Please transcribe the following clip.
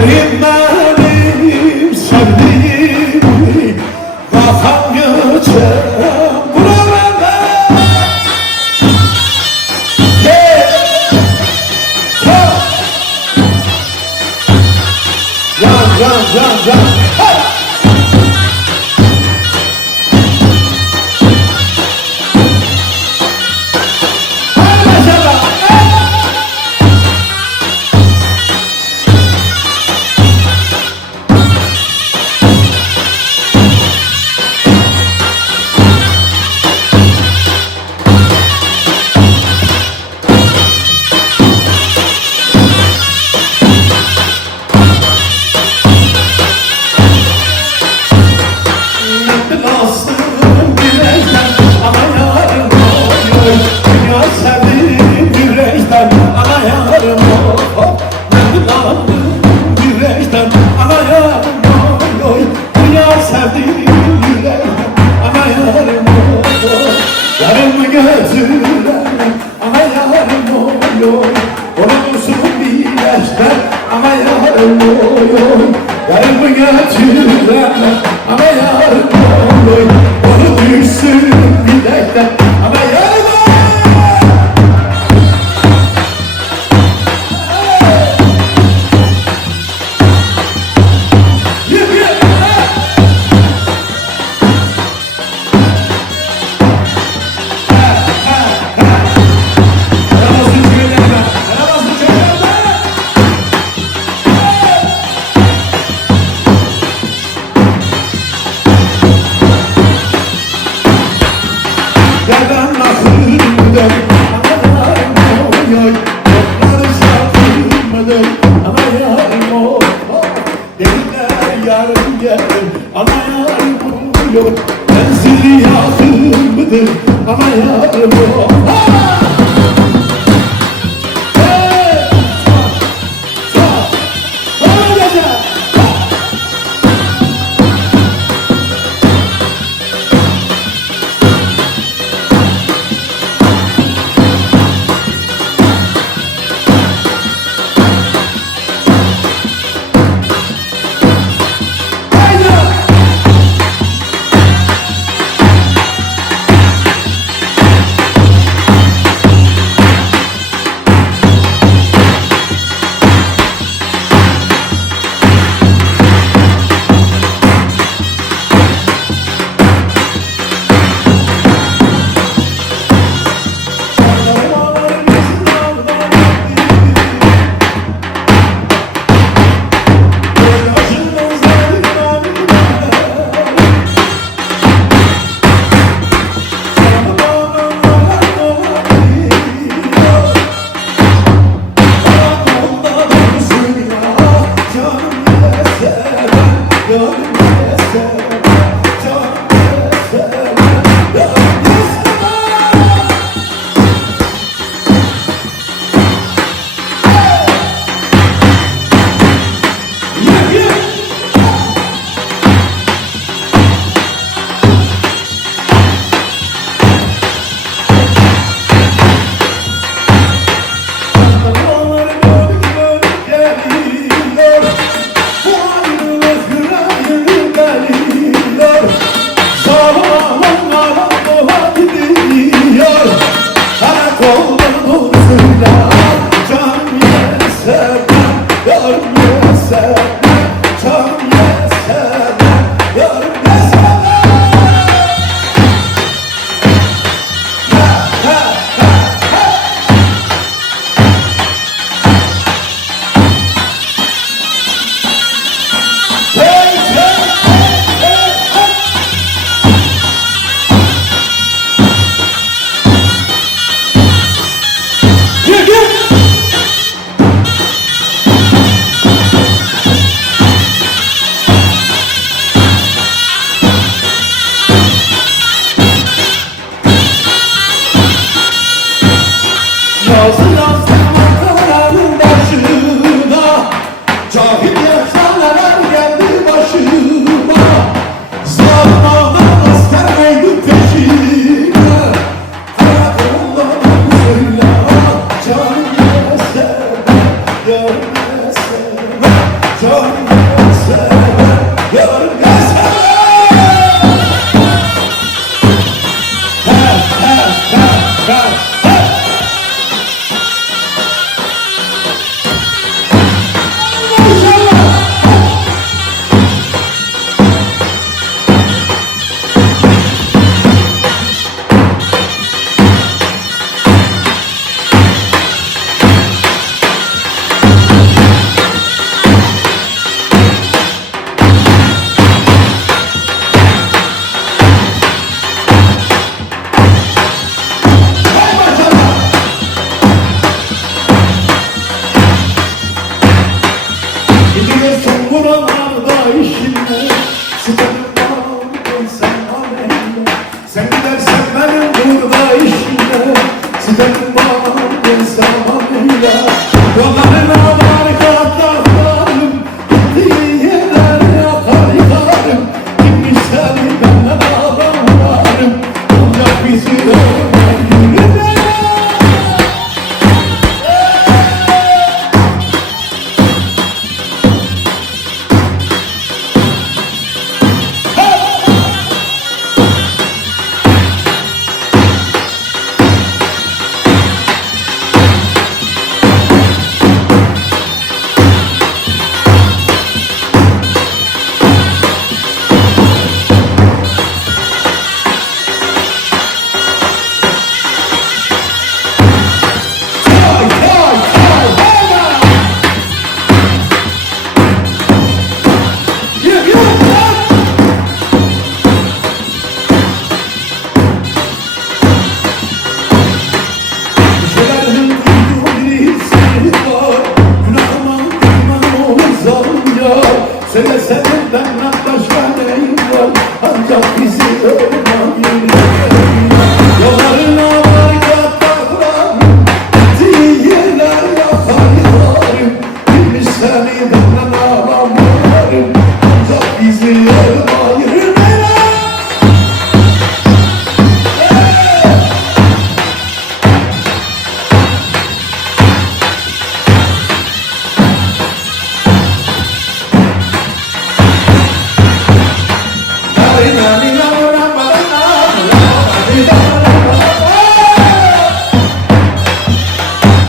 Sevdim benim sevdiğimi Kafam göçer Run, run, run. Hey! Yarımı götüremem Ama yarım oy oy Olursun bir eşler Ama yarım oy oy Yarımı götüremem Ama yarım oy oy Onu düşsün bilekten Ama ana yarım oy oy. Dediler yarım yarım, ana yarım oy oy. Ben sizi yakırmadım, Tchau.